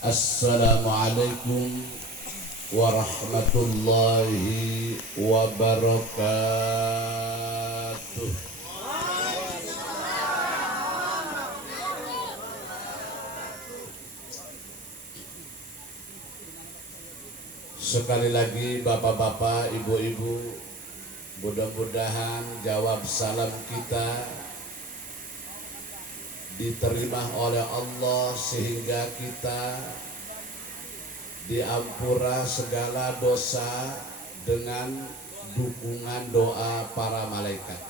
Assalamualaikum warahmatullahi wabarakatuh. Sekali lagi bapak-bapak, ibu-ibu, mudah-mudahan jawab salam kita diterima oleh Allah sehingga kita diampura segala dosa dengan dukungan doa para malaikat.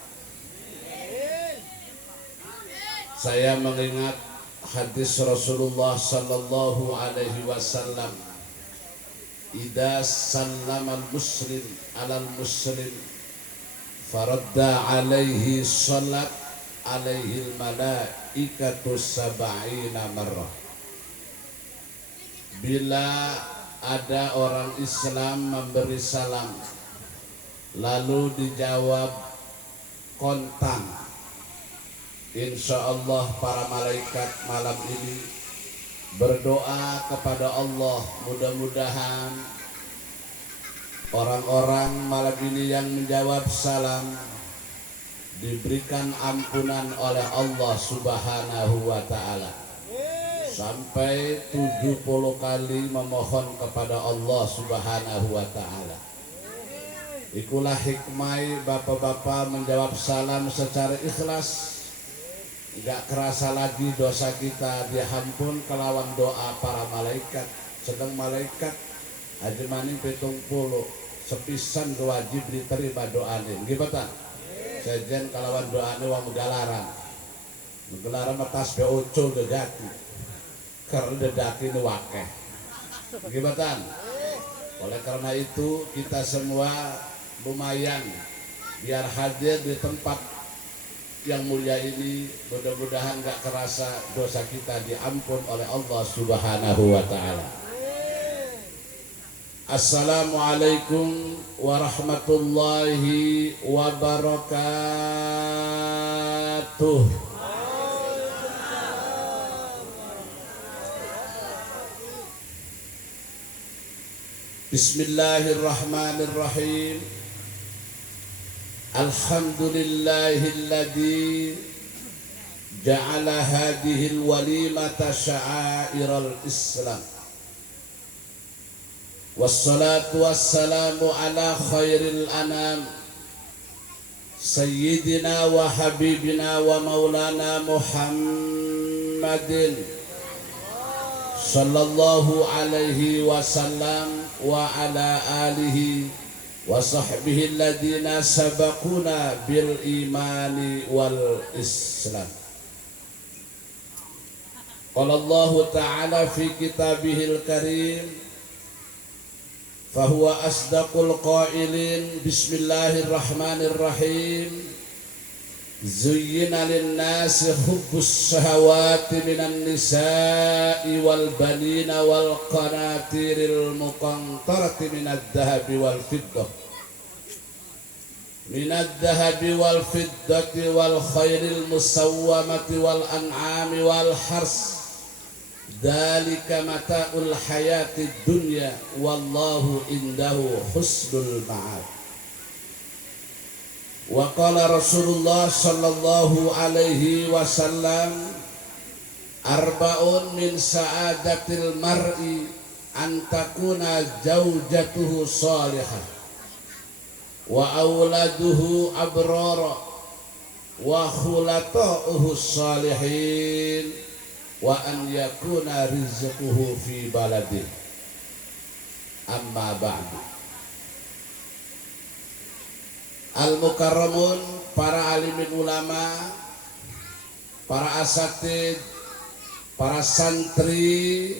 Saya mengingat hadis Rasulullah sallallahu alaihi wasallam, idza sallama al-muslim 'alal muslim faradda alaihi salat alaihi al-malaikatu sab'ina marrah. Bila ada orang Islam memberi salam lalu dijawab kontan, insya Allah para malaikat malam ini berdoa kepada Allah, mudah-mudahan orang-orang malam ini yang menjawab salam diberikan ampunan oleh Allah Subhanahu wa ta'ala. Sampai 70 kali memohon kepada Allah Subhanahu wa ta'ala. Ikulah hikmah bapak-bapak menjawab salam secara ikhlas. Tidak kerasa lagi dosa kita diampun kelawan doa para malaikat. Sedang malaikat aja maning 70 sepisan wajib diterima doanya. Gimana? Sejen kalawan doanya wang megalaran atas beocol dedaki karena dedaki ini wakeh. Gimana? Oleh karena itu kita semua lumayan biar hadir di tempat yang mulia ini, mudah-mudahan gak kerasa dosa kita diampun oleh Allah Subhanahu wa ta'ala. Assalamualaikum warahmatullahi wabarakatuh. Bismillahirrahmanirrahim. Alhamdulillahilladzi ja'ala hadhil walimata sya'airal Islam. Wassalatu wassalamu ala khairil anam Sayyidina wa habibina wa maulana Muhammadin sallallahu alaihi wasallam wa ala alihi wa sahbihi alladhina sabaquna bil imani wal islam. Qala Allah ta'ala fi kitabihil karim, fahuwa asdaqul qailin, bismillahirrahmanirrahim. Zuyyina linnasi hubbus shahawati minan nisa'i wal banina wal qanatiril muqantarati minad dhahabi wal fiddah wal khairil musawwamati wal an'ami wal hars. Dzalika mata'ul hayatid dunya wallahu indahu husnul ma'ad. Wa qala Rasulullah sallallahu alaihi wasallam, arba'un min sa'adatil mar'i an takuna zawjatuhu salihah wa auladuhu abrara wa khulata'uhu salihin wa an yakuna rizquhu fi baladih. Amma ba'du. Al-mukarramun, para alimin ulama, para asatid, para santri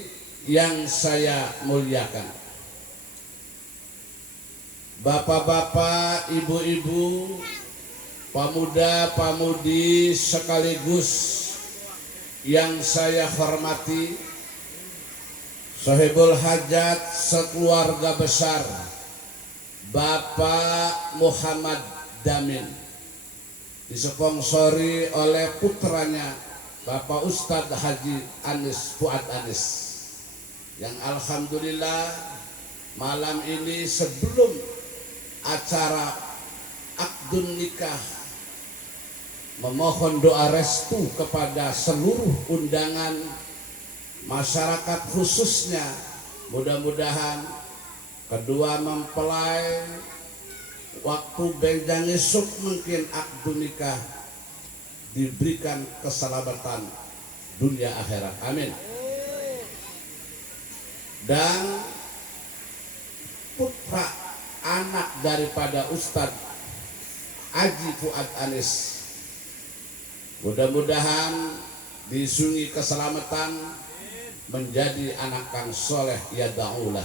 yang saya muliakan, bapak-bapak, ibu-ibu, pemuda-pamudi sekaligus yang saya hormati, sahibul hajat sekeluarga besar Bapak Muhammad Damin, disponsori oleh putranya Bapak Ustadz Haji Anis Fuad Anis. yang alhamdulillah malam ini sebelum acara akdun nikah memohon doa restu kepada seluruh undangan masyarakat khususnya, mudah-mudahan kedua mempelai waktu benjang esok mungkin akdun nikah diberikan keselamatan dunia akhirat, amin. Dan putra anak daripada Ustadz Haji Fuad Anis, mudah-mudahan disungi keselamatan menjadi anak kang soleh ya daulah,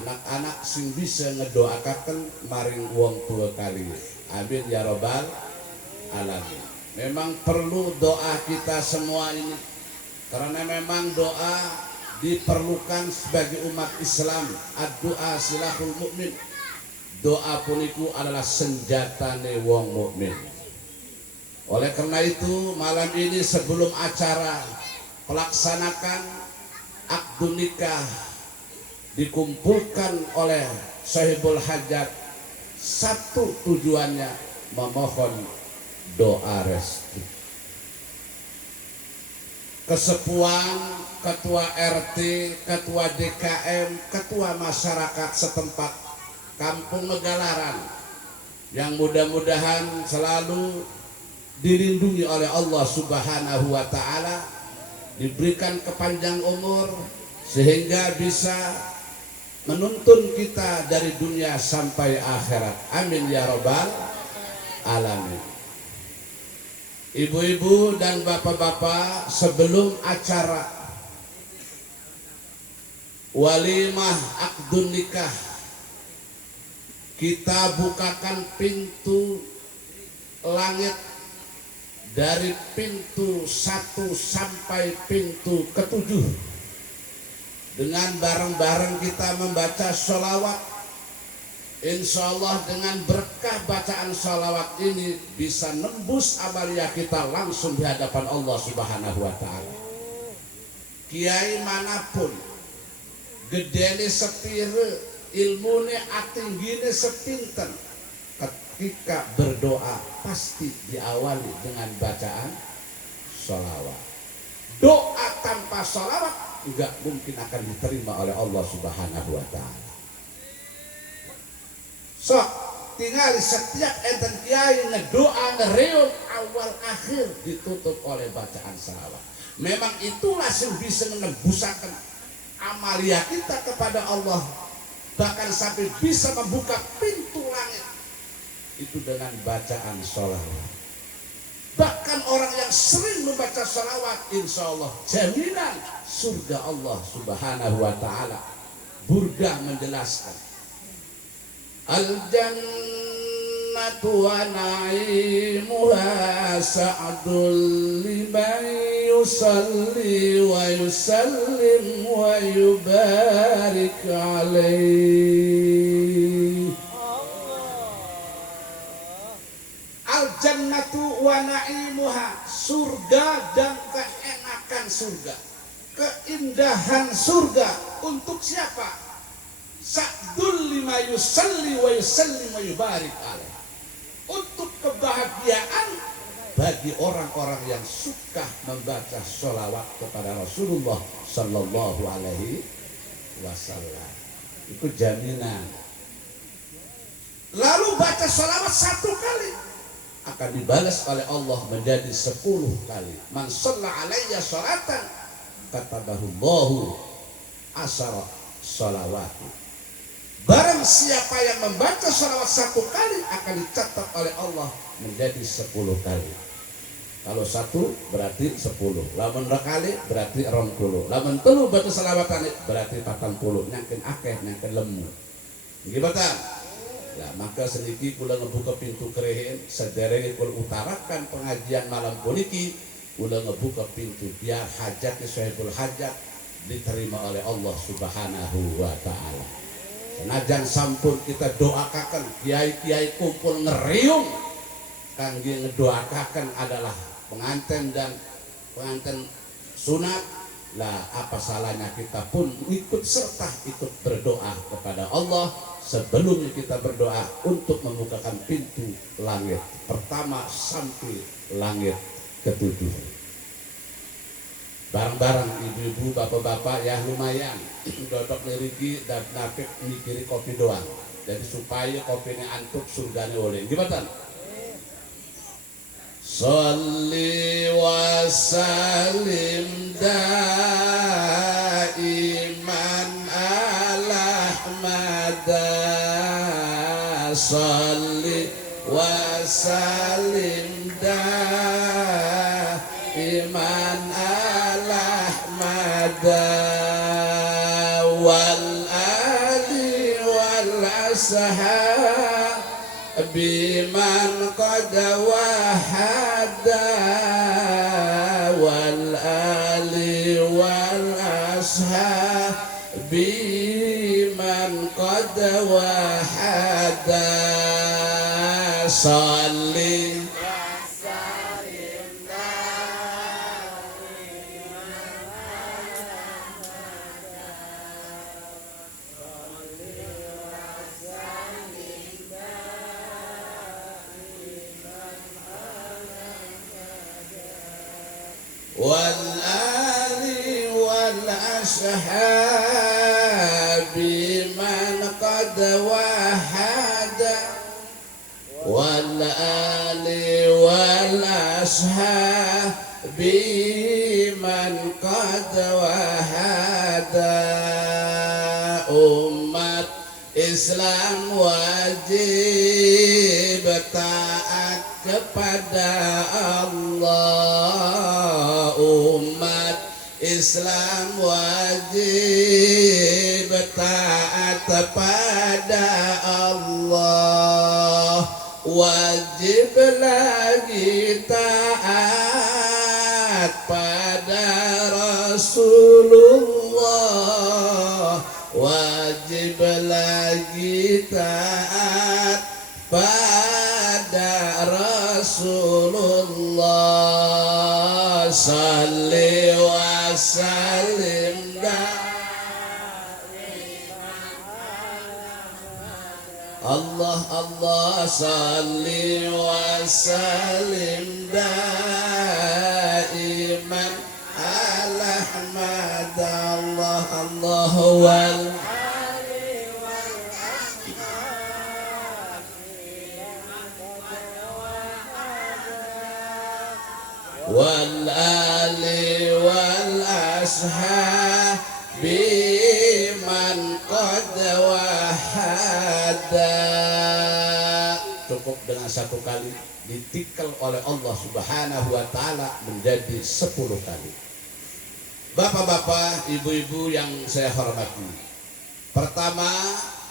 anak-anak sing bisa ngedoakaken maring wong tua kali, amin ya robbal alamin. Memang perlu doa kita semua ini, karena memang doa diperlukan sebagai umat Islam. Ad-doa silahul mukmin, doa puniku adalah senjatane wong mukmin. Oleh karena itu malam ini sebelum acara pelaksanakan akdun nikah dikumpulkan oleh sahibul hajat, satu tujuannya memohon doa restu. Kesepuan, ketua RT, ketua DKM, ketua masyarakat setempat Kampung Megalaran yang mudah-mudahan selalu dilindungi oleh Allah Subhanahu wa Ta'ala, diberikan kepanjang umur sehingga bisa menuntun kita dari dunia sampai akhirat, amin ya robbal alamin. Ibu-ibu dan bapak-bapak, sebelum acara walimah akdun nikah kita bukakan pintu langit dari pintu 1 sampai pintu ke-7 dengan bareng-bareng kita membaca sholawat. Insya Allah dengan berkah bacaan sholawat ini bisa nembus amalia kita langsung di hadapan Allah Subhanahu wa Ta'ala. Kiai manapun, gedene sepire, ilmune atinggine sepinten, ketika berdoa pasti diawali dengan bacaan sholawat. Doa tanpa sholawat enggak mungkin akan diterima oleh Allah Subhanahu wa Ta'ala. So, tinggal setiap enten kiai ngedoa ngereum awal akhir ditutup oleh bacaan salawat. Memang itulah yang bisa menembuskan amalia kita kepada Allah, bahkan sampai bisa membuka pintu langit itu dengan bacaan sholawat. Bahkan orang yang sering membaca sholawat, insya Allah jaminan surga Allah Subhanahu wa Ta'ala. Burdah menjelaskan al-jannatu wa na'imuha sa'dul liman yusalli wa yusallim wa yubarik alaih. Al-jannatu wa na'imuha, surga dan keenakan surga, keindahan surga untuk siapa? Sa'dul lima yusalli wa yusallim wa yubarik alaih, untuk kebahagiaan bagi orang-orang yang suka membaca sholawat kepada Rasulullah Sallallahu Alaihi Wasallam. Itu jaminan. Lalu baca sholawat 1 kali akan dibalas oleh Allah menjadi 10 kali. Man shalla alayya sholatan katabahullahu asyara sholawati. Barang siapa yang membaca sholawat 1 kali akan dicatat oleh Allah menjadi 10 kali. Kalau 1 berarti 10, lamun 2 kali berarti 20, lamun 3 baca sholawatan berarti 40, nyangkin akeh nyangkin lemu. Gimana? Ya, maka sedikit kula ngebuka pintu kerehin, sederenge kula utarakan pengajian malam puniki, kula ngebuka pintu biar hajat sahibul hajat diterima oleh Allah Subhanahu wa Ta'ala. Senajan sampun kita doakan kiai-kiai kumpul ngeriung, kangge ngedoakan adalah pengantin dan pengantin sunat Lah apa salahnya kita pun ikut serta ikut berdoa kepada Allah sebelum kita berdoa untuk membukakan pintu langit pertama sampai langit ketujuh. Barang-barang ibu-ibu, bapak-bapak ya lumayan dodok liriki dan napik mikiri kopi doang. Jadi supaya kopinya antuk surganya oleh. Gimana? Salli wa sallim daiman ala Ahmad. Salli wa sallim daiman ala Ahmad wal ali wal ashab biman qad wahada wal ali wal ashab biman qad wahada salli wal ali wal ashabi man qad wahada wal ali wal ashabi man qad wahada umat Islam wajib taat kepada Allah. Umat Islam wajib taat pada Allah. Wajib lagi taat pada Rasulullah. Wajib lagi taat pada Rasulullah. Salli wa sallim Allah Allah salli wa sallim daiman ala Ahmad Allah Allah wal wal ali wal ashabi man qad wahada. Cukup dengan satu kali ditikal oleh Allah Subhanahu wa taala menjadi 10 kali. Bapak-bapak, ibu-ibu yang saya hormati. Pertama,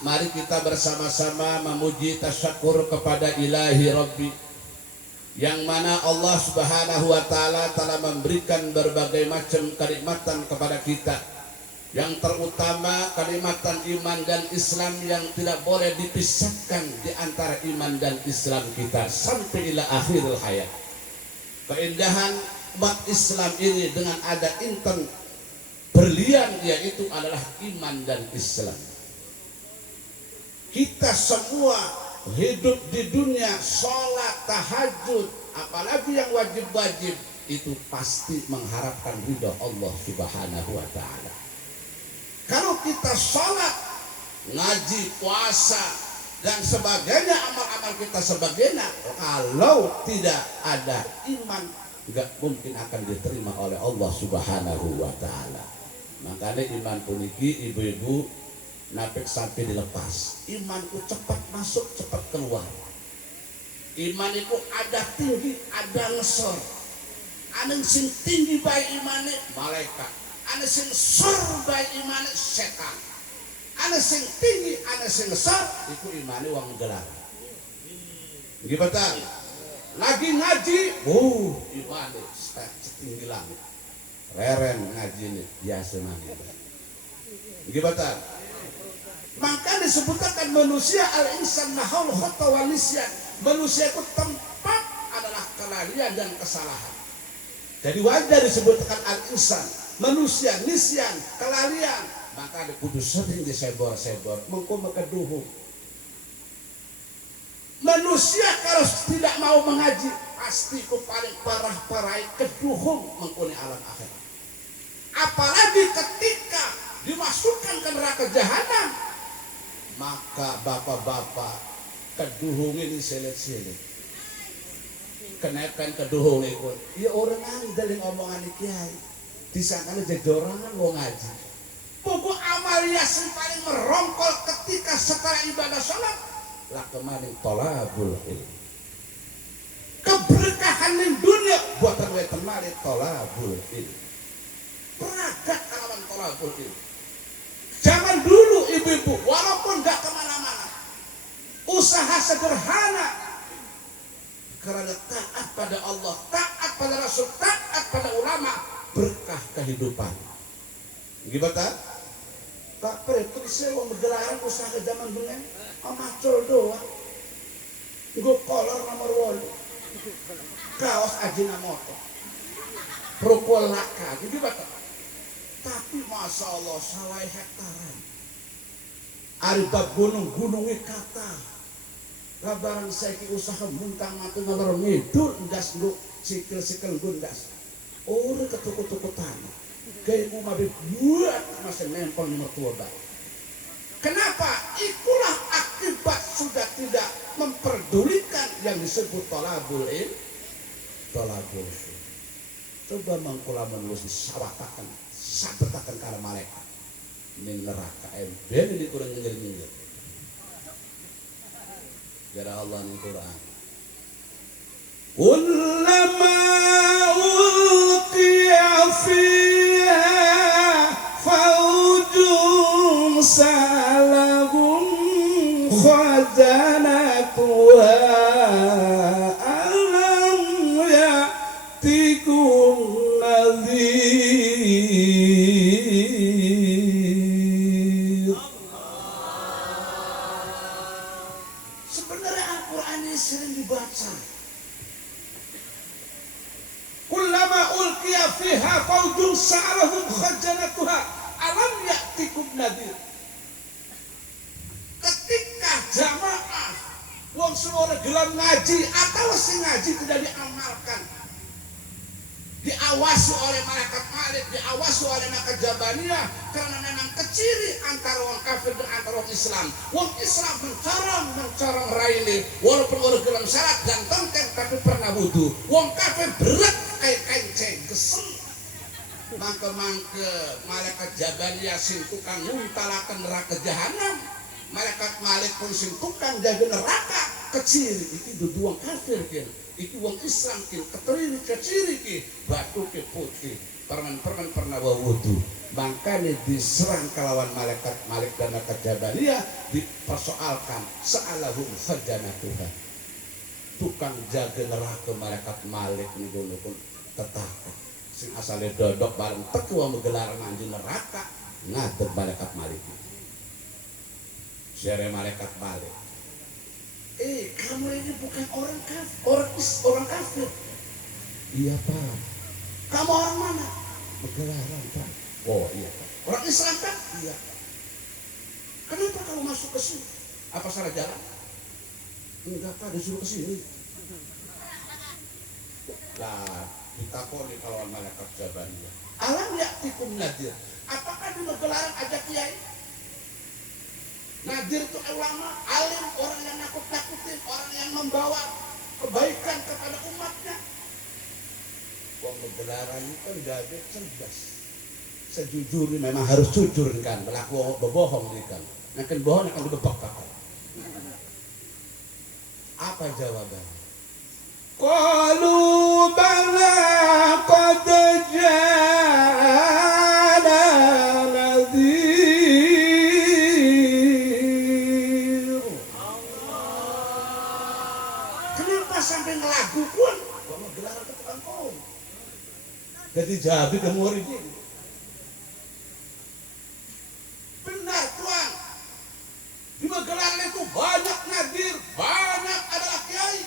mari kita bersama-sama memuji tasyakur kepada Ilahi Rabbi, yang mana Allah Subhanahu wa taala telah memberikan berbagai macam kenikmatan kepada kita, yang terutama kenikmatan iman dan Islam yang tidak boleh dipisahkan di antara iman dan Islam kita sampai ila akhiril hayat. Keindahan umat Islam ini dengan ada intan berlian, yaitu adalah iman dan Islam. Kita semua hidup di dunia, sholat, tahajud, apalagi yang wajib-wajib, itu pasti mengharapkan ridha Allah Subhanahu wa ta'ala. Kalau kita sholat, ngaji, puasa, dan sebagainya, amal-amal kita sebagainya, kalau tidak ada iman, nggak mungkin akan diterima oleh Allah Subhanahu wa ta'ala. Makanya iman puniki ibu-ibu napik sampai dilepas. Imanku cepat masuk, cepat keluar. Iman itu ada tinggi, ada ngesor. Anu sing tinggi baik imane malaikat. Anu sing sor baik imane setan. Anu sing tinggi, anu sing ngesor itu imane wong gelar. Gimana? Lagi ngaji, imane setinggi langit. Reren ngaji ini biasa mah. Gimana? Maka disebutkan manusia al-insan mahal khata wal nisyan. Manusia itu tempat adalah kelalaian dan kesalahan. Jadi wajar disebutkan al-insan. manusia nisyan kelalian, maka ada kudu sering disebor-sebor mengko makaduhung. Manusia kalau tidak mau mengaji pasti ku paling parah-parai keduhung mengkuni alam akhirat. Apalagi ketika dimasukkan ke neraka jahanam, maka bapak-bapak keduhung ini selet-selet. Kenaikan keduhung ikut. Ya orang dari omongan kiai disangkanya jadi orangan mau ngaji. Pokok amalia yang paling merongkol ketika setelah ibadah sholat lah kemarin tolabul ilm. Keberkahan di dunia buatan we temali tolabul ilm. Peragat kalawan tolabul ilm. Zaman dulu ibu-ibu walaupun gak kemana-mana, usaha sederhana karena taat pada Allah, taat pada Rasul, taat pada ulama, berkah kehidupan. Gimana? Tak perlu saya mau bergelaran usaha zaman dulu. Amacul doang, gue kolor nomor 8, kaos Ajinomoto, prokol laka, gitu betul. Tapi masya Allah sawah hektaran, aribab gunung-gunungnya kata, labaran saya ki usaha muntang mati nomor ngidul ndas lu sikil-sikil gundas, orang ketukut-tukut tanah, kayak rumah buat masih nempel nomor 2 bang. Kenapa? Itulah akibat sudah tidak memperdulikan yang disebut tolabul ilm. Tolabul ilm. Coba mengkula menulis sawatakan, sabetakan karena malaikat. Ini neraka ben ini kurang nyengir-nyengir. Jara Allah ini Quran. Kullama ulqiya fiha faujun salahum khajanatuha alam ya'tikum nadhir. Sebenarnya Al-Quran ini sering dibaca. Kullama ulqiya fiha faujun salahum khajanatuha alam ya'tikum nadhir. Ketika jamaah wong semua gelam ngaji atau si ngaji tidak diamalkan, diawasi oleh malaikat Malik, diawasi oleh malaikat Jabaniyah, karena memang keciri antara wong kafir dan antara wong Islam. Wong Islam mencorong raine, walaupun orang gelam syarat dan tongkeng tapi pernah wudu. Wong kafir berat kayak kancing geseng. Mangke malaikat Jabaniyah sing tukang nguntalaken neraka jahanam. Malaikat Malik pun sing tukang jaga neraka kecil. Iki dudu wong kafir kin. Iki wong Islam kin keteriri keciri ki. Batu ke putih. Permen pernah wudu. Makanya diserang kelawan malaikat Malik dan malaikat Jabaniyah, dipersoalkan sa'alahum khajanatuha. Tukang jaga neraka malaikat Malik niku pun tetap sing asale dodok bareng teku megelaran anjing neraka ngadeg malaikat Malik. Siare malaikat Malik. Kamu ini bukan orang kafir, orang kafir. Iya Pak. Kamu orang mana? Megelaran Pak. Oh iya Pak. Orang Islam Pak? Iya. Kenapa kamu masuk ke sini? Apa salah jalan? Enggak Pak, disuruh ke sini. Lah, ditakoni kalau malaikat Jabaniyah. Alam ya'tikum nadhir. Apakah di megelaran ada kiai? Nadir itu ulama, alim, orang yang nakut-nakutin, orang yang membawa kebaikan kepada umatnya. Wong megelaran itu kan gak ada cerdas. Sejujurnya memang harus jujur kan, berlaku bohong nih kan. Makin bohong akan dibebak kakak. Apa jawabannya? Qalu bala qad ja'ana nadhir. Kenapa sampai ngelagu pun? Kamu gelaran ke tukang kau. Jadi jabi kamu hari ini. Benar Tuhan. Di Magelang itu banyak nadir, banyak adalah kiai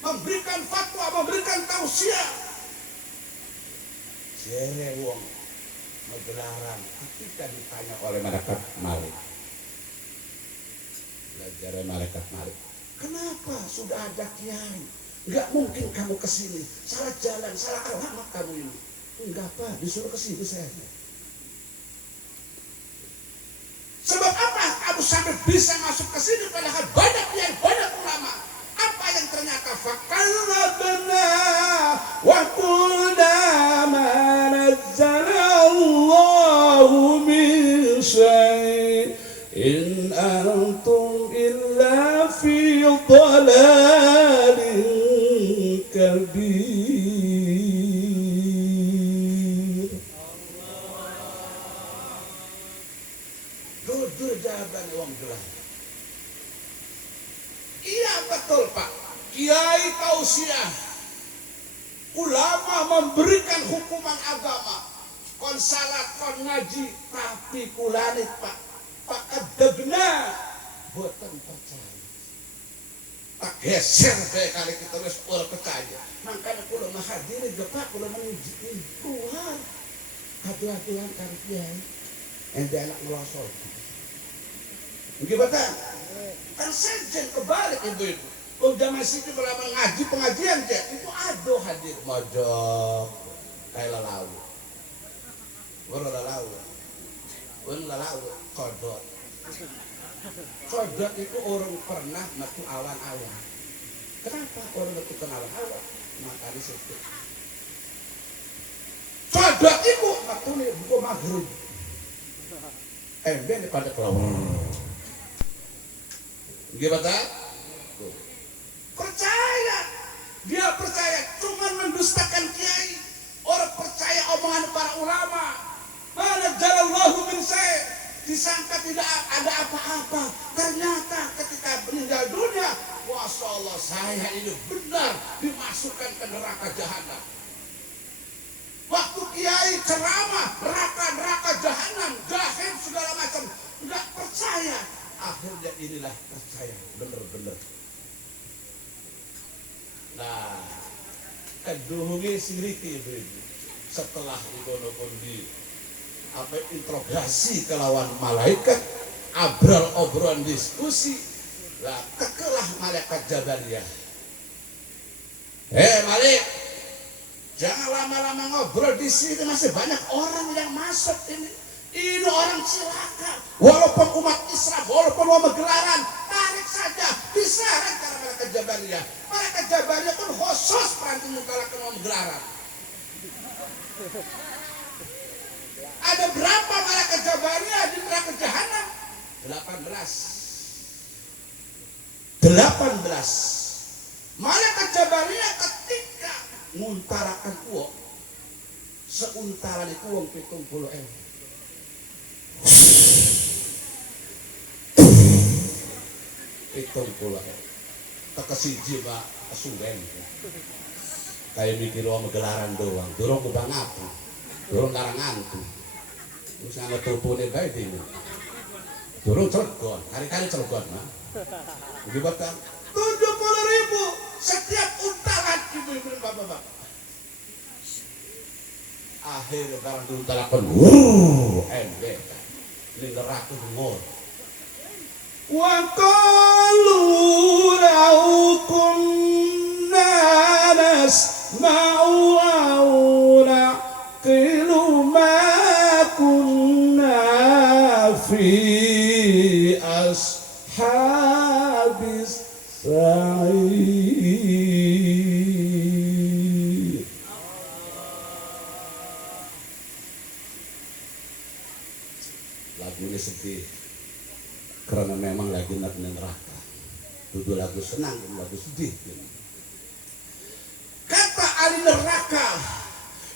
memberikan fatwa, memberikan tausiah. Siere wong Megelaran ketika ditanya oleh malaikat Malik. Belajar malaikat Malik. Kenapa sudah ada kiai? Enggak mungkin kamu kesini. Salah jalan, salah alamat kamu ini. Enggak Pak, disuruh kesini saya. Sebab apa kamu sampai bisa masuk ke sini padahal banyak kiai, banyak ulama? Apa yang ternyata fakallabna wa qulna ma nazzalallahu min syai'in antum illa fi dhalalin kabir. Jujur jawaban wong gelah. Iya betul Pak. Kiai tausiah, ulama memberikan hukuman agama, kon salat kon ngaji, tapi kulanit Pak. Pak adegna boten percaya. Tak geser bae kali kita wis ora percaya. Makanya kula mahadiri jo Pak, kula menuju Tuhan. Adu-aduan karo kiai. Ente anak ngelosol. Nggih betul. Kan sejen kebalik ibu-ibu. Udah masih di belakang ngaji pengajian dia, itu aduh hadir mojok kayak lelawu. Baru lelawu, kodot. Kodot itu orang pernah metu awan-awan. Kenapa orang metu awan-awan? Maka di situ. Kodot itu metu nih buku maghrib. Emben pada kelawar. Gimana? Percaya, dia percaya, cuman mendustakan kiai. Orang percaya omongan para ulama. Mana jalallahu min syai', disangka tidak ada apa-apa. Ternyata ketika meninggal dunia, masya Allah saya ini benar dimasukkan ke neraka jahanam. Waktu kiai ceramah, neraka jahanam, jahim segala macam, nggak percaya. Akhirnya inilah percaya, bener-bener. Nah, kedungi siriki ibu-ibu. Setelah ibu-ibu di interogasi ke lawan malaikat, obrol diskusi, lah kekelah malaikat Jabariyah. Malik, jangan lama-lama ngobrol di sini, masih banyak orang yang masuk ini. Ini orang cilaka. Walaupun umat Islam, walaupun mau gelaran, tarik saja. Bisa kan cara malaikat Jabariyah. Malaikat Jabariyah pun khusus peranti menggalakkan mau gelaran. Ada berapa malaikat Jabariyah di neraka jahanam? 18. Malaikat Jabariyah ketika nguntarakan uang, seuntaran itu uang 70.000. Hitung pula tak kesiji Pak kesuwen kayak mikir wong gelaran doang durung kubang apa durung karangantu terus nganggo tupune bae dene durung Cilegon kali-kali Cilegon mah iki batang 70.000 setiap untalan ibu-ibu bapak-bapak. Akhir barang diuntalakan endek ini neraka ngor. Wa qalu law kunna nasma'u aw naqilu ma kunna fi ashabis sa'ir. Lagu ini sedih karena memang lagi neraka. Itu lagu senang, lagu sedih. Kata ahli neraka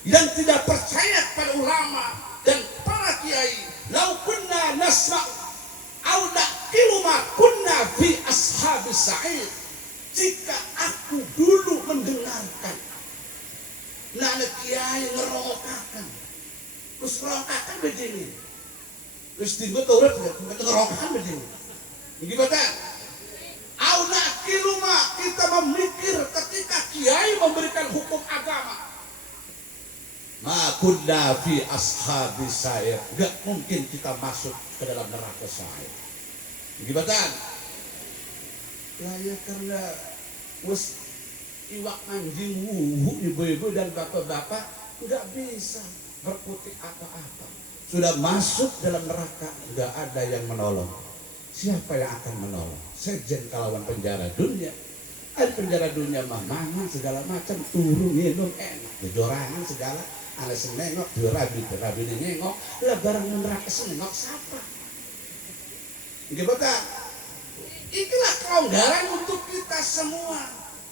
yang tidak percaya pada ulama dan para kiai, lau kunna nasma' au naqilu ma kunna fi ashabis sa'ir. Jika aku dulu mendengarkan nana kiai ngerokakan, terus ngerokakan begini, terus tiba turut ngerokakan begini, gimana? Au naqilu ma, kita memikir ketika kiai memberikan hukum agama. Ma kunna fi ashabis sa'ir. Enggak mungkin kita masuk ke dalam neraka sa'ir. Gimana? Lah ya karena wis iwak anjing wuhu ibu-ibu dan bapak-bapak enggak bisa berkutik apa-apa. Sudah masuk dalam neraka, enggak ada yang menolong. Siapa yang akan menolong? Sejen kalawan penjara dunia. Ada penjara dunia mah mangan segala macam, turun minum enak, jorangan segala. Ada senengok, dua rabi nengok, lah barang neraka senengok siapa? Gimana? Itulah kelonggaran untuk kita semua.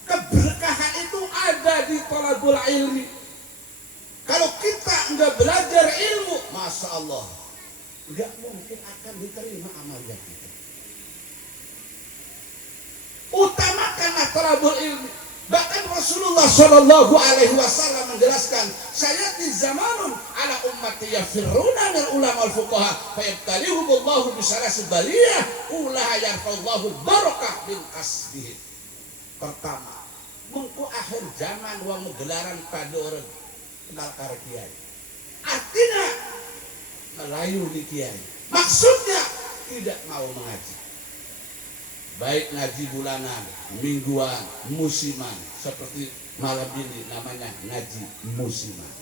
Keberkahan itu ada di thalabul ilmi. Kalau kita enggak belajar ilmu, masya Allah, enggak mungkin akan diterima amalnya kita. Utamakanlah thalabul ilmi. Bahkan Rasulullah Shallallahu Alaihi Wasallam menjelaskan, saya di zamanun ala ummati yafirruna min ulama al fuqaha, fayabtalihumullahu bisalasi baliyah, ulaha yarfallahu barakah bin kasbihim. Pertama, mengku akhir zaman wong gelaran pada orang kenal karo kiai. Artinya melayu di kiai. Maksudnya tidak mau mengaji. Baik ngaji bulanan, mingguan, musiman, seperti malam ini namanya ngaji musiman.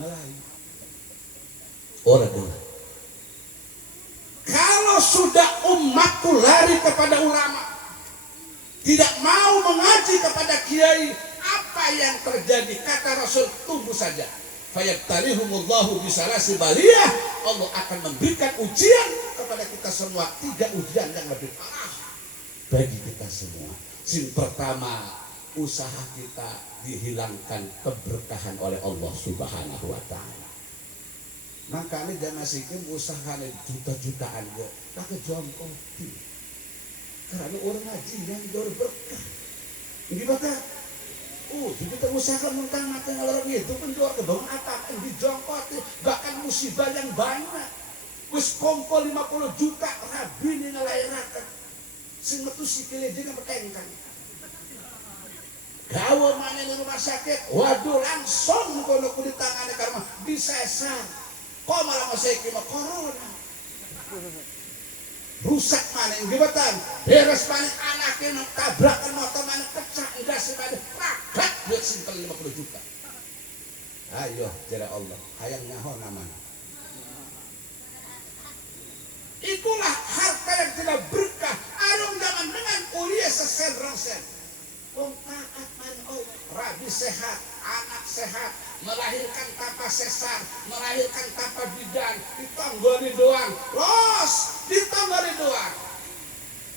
Melayu. Orang dengar. Kalau sudah umatku lari kepada ulama, tidak mau mengaji kepada kiai, apa yang terjadi? Kata Rasul, tunggu saja. Fayabtalihumullahu bisalasi baliyah, Allah akan memberikan ujian kepada kita semua, 3 ujian yang lebih parah bagi kita semua. Yang pertama, usaha kita dihilangkan keberkahan oleh Allah Subhanahu wa taala. Makanya jamaah sikim usahanya juta-jutaan ya, tak kejongkok. Karena orang ngaji yang jauh berkah. Gimana? Kita usahakan mentang-mentang orang itu penjual kebangun apa yang dijongkoti, bahkan musibah yang banyak. Wis kompol 50 juta rabi ini ngelairakan. Sing metu sikile dhewe petengkan. Gawe maneh di rumah sakit, waduh langsung kono kulit tangane karena disesar. Kok malah masih kena corona. Rusak maneh jembatan, beres maneh anaknya tabrakan motor maneh pecah, enggak maneh ragat duit sintel 50 juta. Ayo jere Allah, hayang nyaho namanya. Itulah harta yang tidak berkah. Arung zaman dengan kuliah sesen rosen. Wong taat man Allah, rabi sehat, anak sehat, melahirkan tanpa sesar, melahirkan tanpa bidan, ditonggoni doang, los, ditonggoni doang.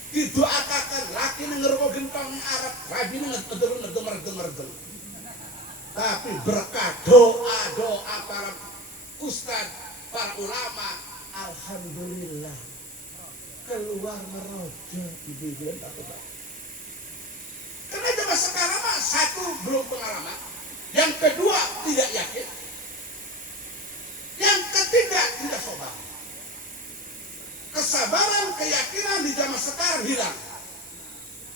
Didoakan laki ngeroko gentong Arab, rabi ngedemer. Tapi berkah doa para ustad, para ulama, alhamdulillah keluar merojo ibu-ibu dan bapak-bapak. Karena zaman sekarang mah satu belum pengalaman, yang kedua tidak yakin, yang ketiga tidak sobat. Kesabaran, keyakinan di zaman sekarang hilang.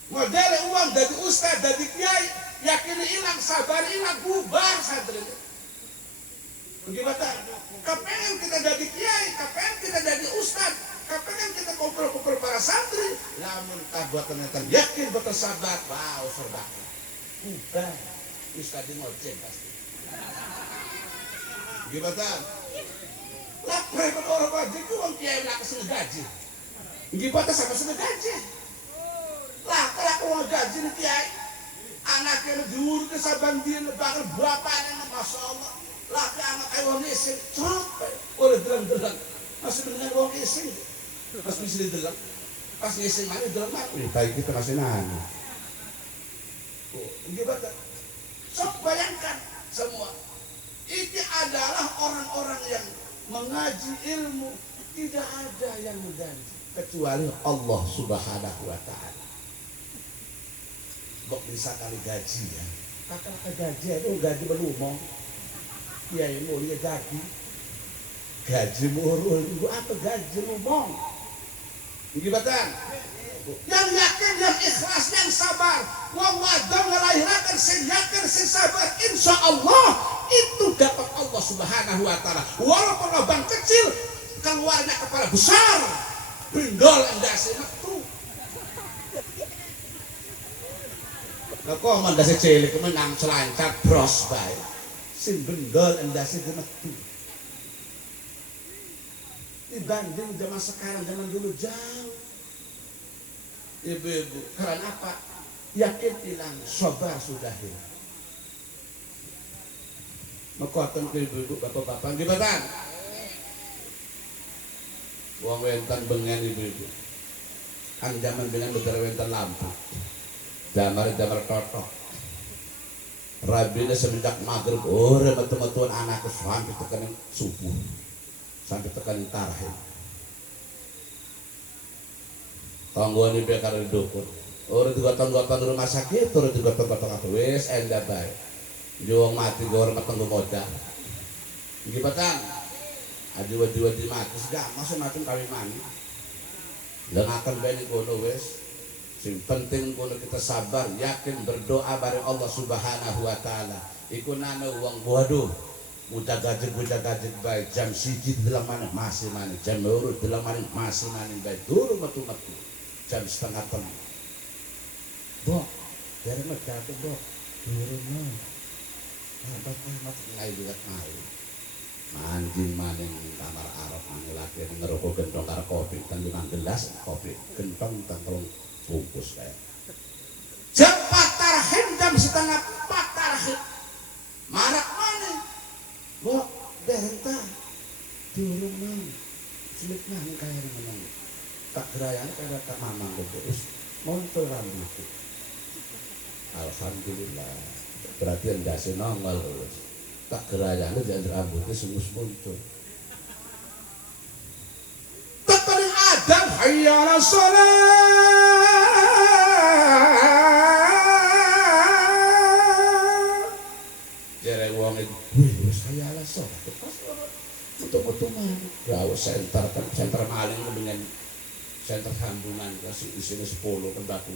Model uang dari ustaz, dari kiai, yakin hilang, sabar hilang, bubar santri. Bagaimana? Kepengen kita jadi kiai, kepengen kita jadi ustaz, kepengen kita kumpul-kumpul para santri, namun tak buat ternyata yakin betul sabar, wow serba. Bubar, ustaz di ngoceh pasti. Gimana? Lapar ke orang wajib itu orang kiai nak kesini gaji. Gimana sama kesini gaji? Lah kalau uang gaji nih kiai, anaknya diurut ke sabang dia bakal bapaknya, masya Allah. Lah ke anak ayam ising, capek, oleh delang-delang, masih dengan uang ising, pas bisa didelang, pas ising mana delang mana? Baik kita masih nanya. Gimana? Sok bayangkan semua. Ini adalah orang-orang yang mengaji ilmu, tidak ada yang mengganti kecuali Allah Subhanahu wa taala. Kok bisa kali gaji ya? Kata-kata gaji itu gaji belum. Ya ini dia gaji murul itu apa gaji lumong? Gimana? Yang yakin, yang ikhlas, yang sabar, wong wadon ngelahirakan sing yakin, sing sabar, insya Allah itu dapat Allah Subhanahu wa taala. Walaupun lubang kecil keluarnya kepala besar. Bendol endase metu. Kok mandase cilik menang selancar bros bae. Sing bendol endase metu. Dibanding zaman sekarang, zaman dulu jauh. Ibu-ibu, karena apa? Yakin hilang, sabar sudah hilang. Mekoten ke ibu-ibu, bapak-bapak, gimana? Wong wenten bengen ibu-ibu. Ang zaman dengan beberapa wenten lampu. Jamar totok. Rabine semenjak maghrib, metu-metuan anakku sampai tekan subuh. Sampai tekan tarahim. Tangguan ibu karo dukun. Ora digotong-gotong rumah sakit, ora digotong-gotong apa wis endah bae. Yo mati gor meteng modal. Iki petang. Adi-wadi mati segala masa mati kawin mani. Lengaken bae kono wis. Sing penting kono kita sabar, yakin berdoa bareng Allah Subhanahu wa taala. Iku nane wong waduh. Buta gajek baik jam 1 dalam mana masih mana jam 2 dalam mana masih mana baik dulu metu jam 2:30 bok dari mereka tuh bok turun apa ngai juga ngai manjing maning kamar Arab anu lagi ngerokok gentong karo kopi tan 5 gelas kopi gentong tan 3 bungkus kayak jam 4 tarahim jam 3:30 tarahim marak mana bok derenta turun nang sulit nang kaya menang tak gerayane kaya tak mamang kok terus montor rambut. Alhamdulillah berarti ndase nongol tak gerayane jadi rambutnya semus muncul tak paling adang hayya ala shalah jere wong iki wis hayya ala shalah untuk mana gawe senter maling dengan senter sambungan kasih isine 10 kan batu